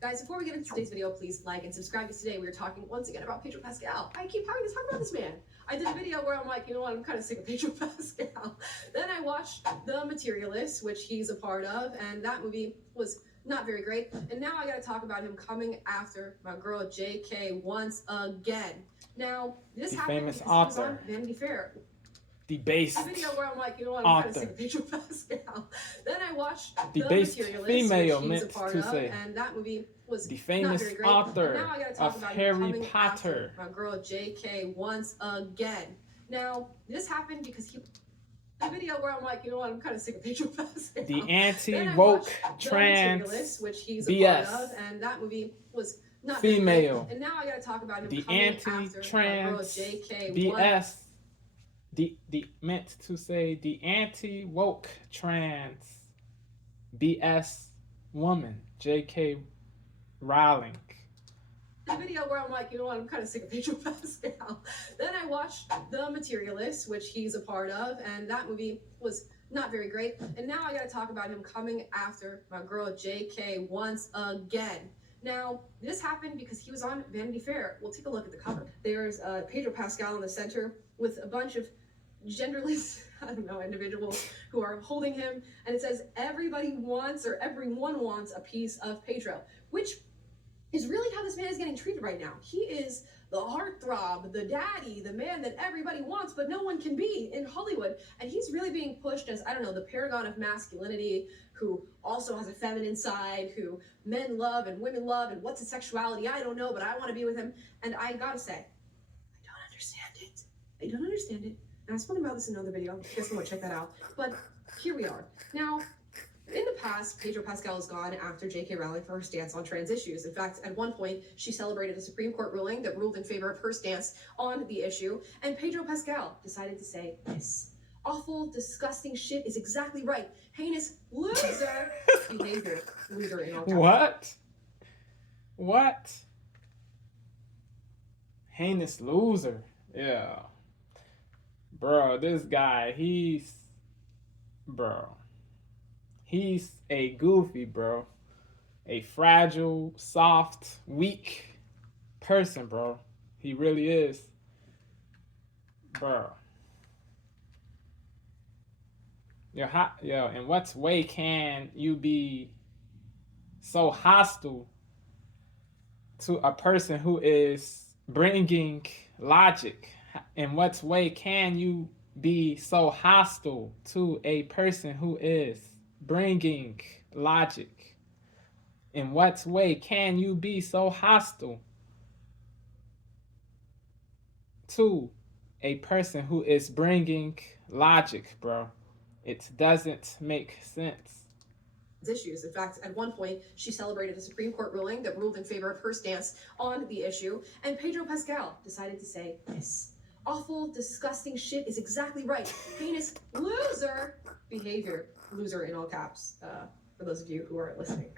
Guys, before we get into today's video, please like and subscribe, because today we are talking once again about Pedro Pascal. I keep having to talk about this man. I did a video where I'm like, you know what, I'm kind of sick of Pedro Pascal. Then I watched The Materialist, which he's a part of, and that movie was not very great. And now I gotta talk about him coming after my girl JK once again. Now, this happened famous because he was on author. Vanity Fair. Debased A video where I'm like, you know what, I'm kind of sick author. of Pedro Pascal. Then I watched The Debased Materialist, female, which he's a meant part to of, say. and that movie was The not famous very great. author And now I gotta talk of about him Harry coming Potter. after my girl JK once again. Now, this happened because he... A video where I'm like, you know what, I'm kind of sick of Pedro Pascal. The Then I anti-woke watched The trans Materialist, which he's a BS part of, and that movie was not female. very great. And now I gotta talk about him The coming after my girl anti-trans JK BS. The meant to say the anti-woke trans BS woman, J.K. Rowling. A video where I'm like, you know what, I'm kind of sick of Pedro Pascal. Then I watched The Materialist, which he's a part of, and that movie was not very great. And now I gotta talk about him coming after my girl JK once again. Now, this happened because he was on Vanity Fair. We'll take a look at the cover. There's Pedro Pascal in the center with a bunch of genderless, I don't know, individuals who are holding him, and it says everybody wants, or everyone wants, a piece of Pedro, which is really how this man is getting treated right now. He is the heartthrob, the daddy, the man that everybody wants, but no one can be in Hollywood. And he's really being pushed as, I don't know, the paragon of masculinity, who also has a feminine side, who men love and women love, and what's his sexuality? I don't know, but I want to be with him. And I gotta say, I don't understand it. I don't understand it. And I've spoken about this in another video. You guys can go check that out. But here we are. Now, in the past, Pedro Pascal has gone after J.K. Rowling for her stance on trans issues. In fact, at one point, she celebrated a Supreme Court ruling that ruled in favor of her stance on the issue, and Pedro Pascal decided to say this awful, disgusting shit is exactly right. Heinous loser behavior. Loser in all caps. What? Heinous loser. Yeah. Bro, this guy, he's a goofy, bro. A fragile, soft, weak person, bro. He really is. Bro. Yo, in what way can you be so hostile to a person who is bringing logic? In what way can you be so hostile to a person who is bringing logic? In what way can you be so hostile to a person who is bringing logic, bro? It doesn't make sense. Issues. In fact, at one point, she celebrated a Supreme Court ruling that ruled in favor of her stance on the issue, and Pedro Pascal decided to say this awful, disgusting shit is exactly right. Heinous loser behavior. Loser in all caps, for those of you who are listening.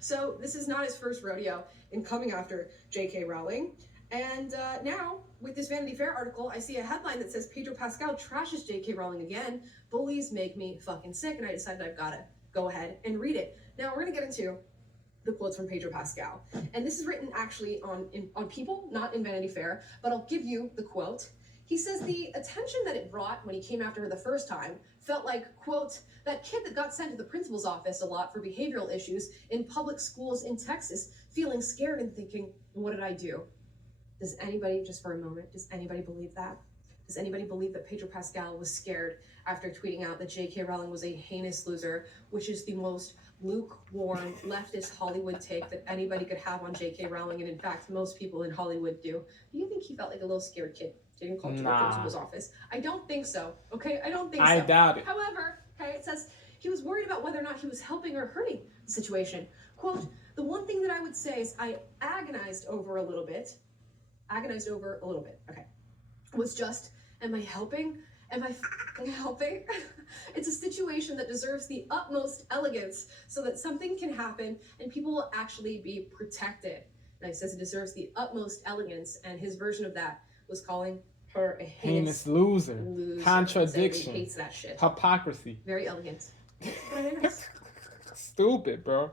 So this is not his first rodeo in coming after J.K. Rowling. And now, with this Vanity Fair article, I see a headline that says Pedro Pascal trashes J.K. Rowling again. Bullies make me fucking sick, and I decided I've gotta go ahead and read it. Now, we're gonna get into the quotes from Pedro Pascal. And this is written actually on People, not in Vanity Fair, but I'll give you the quote. He says the attention that it brought when he came after her the first time felt like, quote, that kid that got sent to the principal's office a lot for behavioral issues in public schools in Texas, feeling scared and thinking, what did I do? Does anybody, just for a moment, does anybody believe that? Does anybody believe that Pedro Pascal was scared after tweeting out that J.K. Rowling was a heinous loser, which is the most lukewarm leftist Hollywood take that anybody could have on J.K. Rowling, and in fact, most people in Hollywood do? Do you think he felt like a little scared kid getting called to the principal's office? I don't think so, okay? I don't think so. I doubt it. However, okay, it says he was worried about whether or not he was helping or hurting the situation. Quote, the one thing that I would say is I agonized over a little bit, okay, was just, am I helping? Am I helping? It's a situation that deserves the utmost elegance so that something can happen and people will actually be protected. And he says it deserves the utmost elegance, and his version of that was calling her a heinous loser. Contradiction. He hates that shit. Hypocrisy. Very elegant. But I digress. Stupid, bro.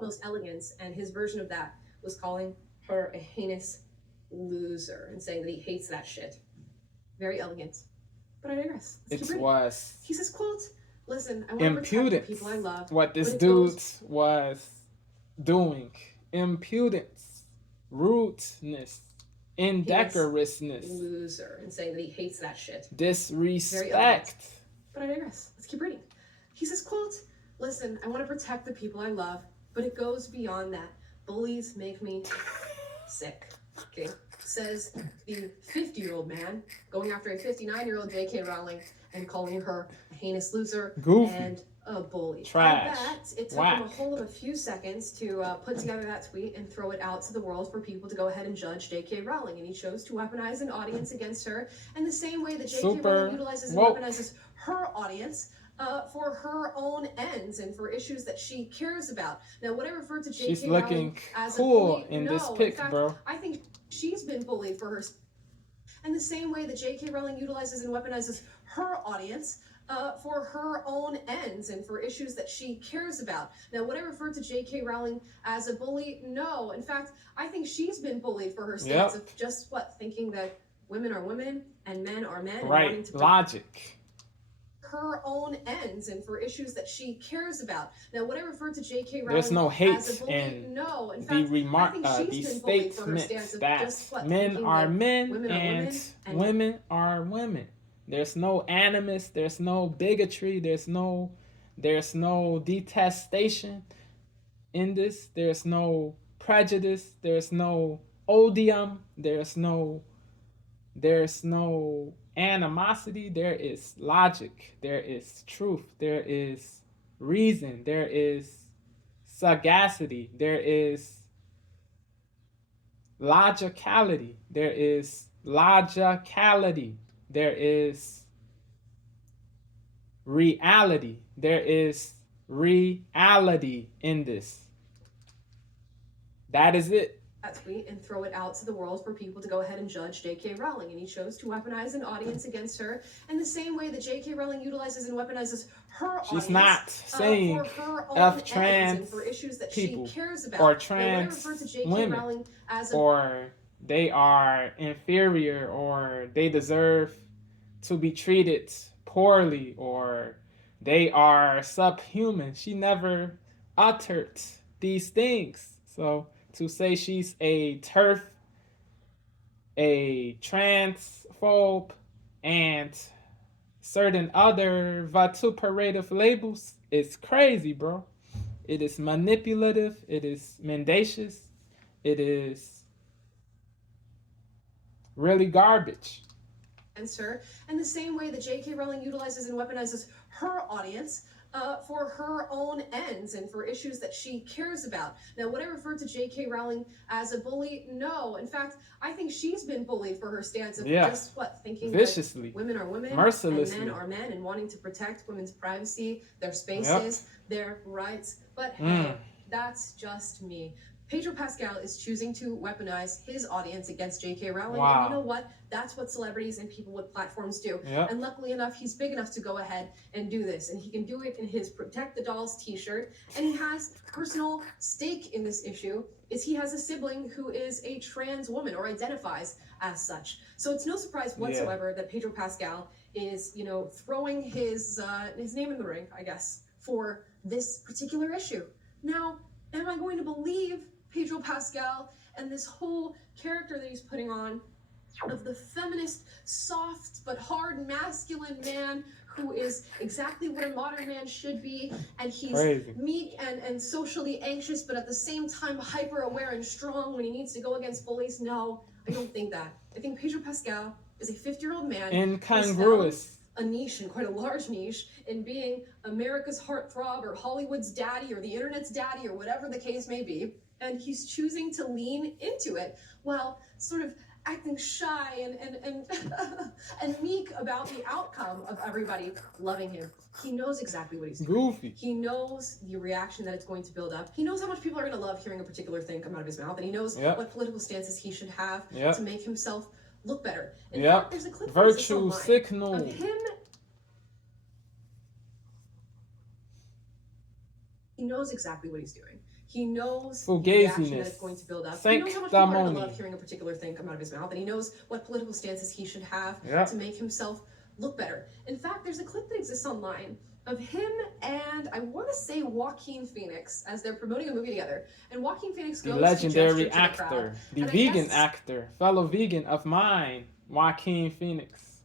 most elegance, and his version of that was calling her a heinous loser and saying that he hates that shit. Very elegant. But I digress. It was. He says, quote, listen, I want to protect the people I love. What this dude was doing. Impudence. Rudeness. Indecorousness. Loser. And saying that he hates that shit. Disrespect. But I digress. Let's keep reading. He says, quote, listen, I want to protect the people I love, but it goes beyond that. Bullies make me sick. Okay. Says the 50-year-old man going after a 59-year-old J.K. Rowling and calling her a heinous loser and a bully. Trash. I bet it took him a whole of a few seconds to put together that tweet and throw it out to the world for people to go ahead and judge J.K. Rowling. And he chose to weaponize an audience against her in the same way that J.K. Rowling utilizes and weaponizes her audience for her own ends and for issues that she cares about. Now, what I refer to J.K. Rowling as cool a bully, in this pic, in fact, bro. I think she's been bullied for her. In the same way that J.K. Rowling utilizes and weaponizes her audience for her own ends and for issues that she cares about. Now, would I refer to J.K. Rowling as a bully? No. In fact, I think she's been bullied for her stance of just thinking that women are women and men are men. And wanting to logic. Her own ends and for issues that she cares about. Now, would I refer to J.K. Rowling There's no hate as a bully? in No. In the fact, the statements that men are men and women are women. There's no animus, there's no bigotry, there's no detestation in this. There's no prejudice, there's no odium, there's no animosity. There is logic, there is truth, there is reason, there is sagacity, there is logicality, there is reality, there is reality in this. That is it. That tweet and throw it out to the world for people to go ahead and judge J.K. Rowling. And he chose to weaponize an audience against her in the same way that J.K. Rowling utilizes and weaponizes her audience. She's not saying F trans for issues that people she cares about. or trans women or they are inferior or they deserve to be treated poorly or they are subhuman. She never uttered these things. So to say she's a TERF, a transphobe, and certain other vituperative labels is crazy, bro. It is manipulative. It is mendacious. It is really garbage. Answer in the same way that J.K. Rowling utilizes and weaponizes her audience for her own ends and for issues that she cares about. Now, would I refer to J.K. Rowling as a bully? No. In fact, I think she's been bullied for her stance of just thinking viciously, that women are women mercilessly, and men are men, and wanting to protect women's privacy, their spaces, their rights. But hey, that's just me. Pedro Pascal is choosing to weaponize his audience against J.K. Rowling. And you know what? That's what celebrities and people with platforms do. And luckily enough, he's big enough to go ahead and do this. And he can do it in his Protect the Dolls t-shirt. And he has personal stake in this issue, is he has a sibling who is a trans woman or identifies as such. So it's no surprise whatsoever that Pedro Pascal is, throwing his name in the ring, I guess, for this particular issue. Now, am I going to believe Pedro Pascal and this whole character that he's putting on of the feminist, soft but hard masculine man who is exactly what a modern man should be, and he's meek and socially anxious, but at the same time hyper aware and strong when he needs to go against bullies? No, I don't think that. I think Pedro Pascal is a 50-year-old man incongruous, a niche, and quite a large niche, in being America's heartthrob or Hollywood's daddy or the internet's daddy or whatever the case may be, and he's choosing to lean into it while sort of acting shy and meek about the outcome of everybody loving him. He knows exactly what he's doing. Goofy. He knows the reaction that it's going to build up. He knows how much people are going to love hearing a particular thing come out of his mouth, and he knows what political stances he should have to make himself look better. In fact, there's a clip virtue signal of him He knows exactly what he's doing. He knows the reaction that it's going to build up. He knows how much people are going to love hearing a particular thing come out of his mouth, and he knows what political stances he should have to make himself look better. In fact, there's a clip that exists online of him and I want to say Joaquin Phoenix as they're promoting a movie together. And Joaquin Phoenix goes the legendary to actor, the vegan actor, fellow vegan of mine, Joaquin Phoenix.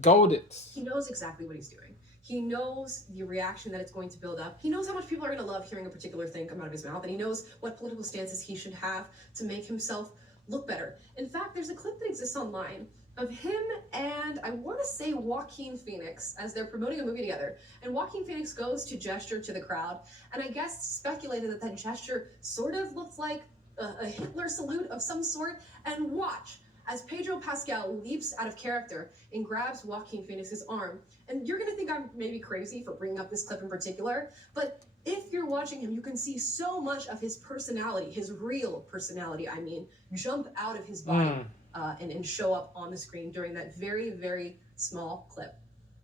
Goated. He knows exactly what he's doing. He knows the reaction that it's going to build up. He knows how much people are going to love hearing a particular thing come out of his mouth, and he knows what political stances he should have to make himself look better. In fact, there's a clip that exists online of him and I want to say Joaquin Phoenix as they're promoting a movie together. And Joaquin Phoenix goes to gesture to the crowd, and I guess speculated that that gesture sort of looked like a Hitler salute of some sort. And watch as Pedro Pascal leaps out of character and grabs Joaquin Phoenix's arm. And you're going to think I'm maybe crazy for bringing up this clip in particular, but if you're watching him, you can see so much of his personality, his real personality, I mean, jump out of his body and show up on the screen during that very, very small clip.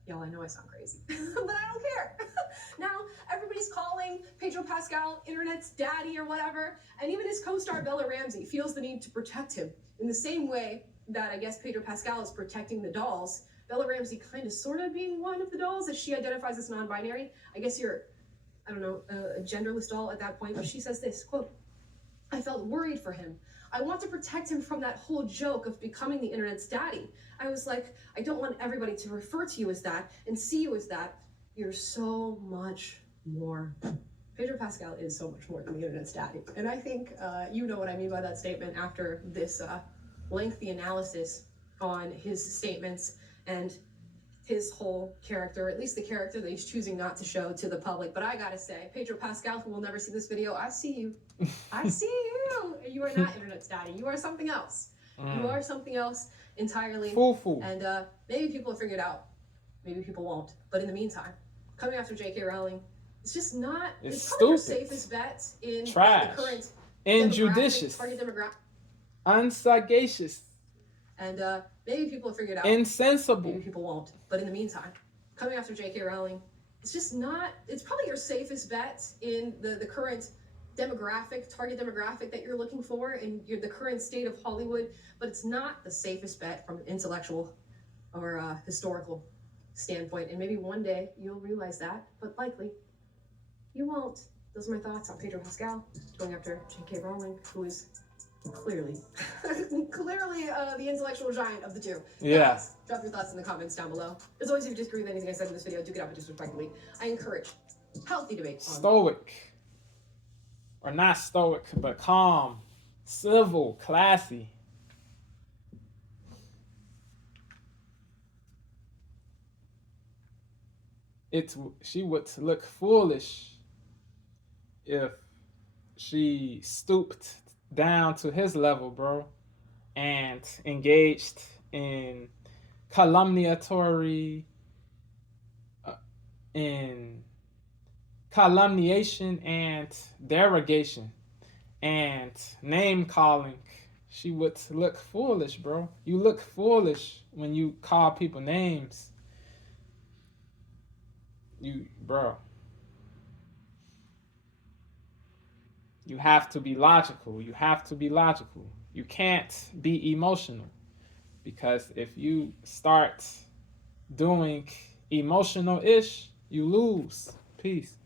Y'all, I know I sound crazy, but I don't care. Now, everybody's calling Pedro Pascal internet's daddy or whatever, and even his co-star Bella Ramsey feels the need to protect him in the same way that I guess Pedro Pascal is protecting the dolls. Bella Ramsey kind of sort of being one of the dolls as she identifies as non-binary. I guess you're, I don't know, a genderless doll at that point, but she says this, quote, "I felt worried for him. I want to protect him from that whole joke of becoming the internet's daddy. I was like, I don't want everybody to refer to you as that and see you as that. You're so much more." Pedro Pascal is so much more than the internet's daddy. And I think you know what I mean by that statement after this lengthy analysis on his statements and his whole character, at least the character that he's choosing not to show to the public. But I gotta say, Pedro Pascal, who will never see this video, I see you. I see you. You are not internet's daddy. You are something else. You are something else entirely. And maybe people will figure it out. Maybe people won't. But in the meantime, coming after J.K. Rowling, it's just not. It's probably your safest bet in the current injudicious, target demographic, unsagacious, and maybe people will figure it out. Insensible. Maybe people won't. But in the meantime, coming after J.K. Rowling, it's just not. It's probably your safest bet in the current demographic, target demographic that you're looking for in the current state of Hollywood. But it's not the safest bet from an intellectual or historical standpoint. And maybe one day you'll realize that, but likely you won't. Those are my thoughts on Pedro Pascal going after J.K. Rowling, who is clearly the intellectual giant of the two. Yeah. Guys, drop your thoughts in the comments down below. As always, if you disagree with anything I said in this video, do get out of disrespectfully. I encourage healthy debate. Stoic. Or not stoic, but calm, civil, classy. She would look foolish if she stooped down to his level, bro, and engaged in calumniation and derogation and name calling. She would look foolish, bro. You look foolish when you call people names. Bro. You have to be logical. You have to be logical. You can't be emotional. Because if you start doing emotional-ish, you lose. Peace.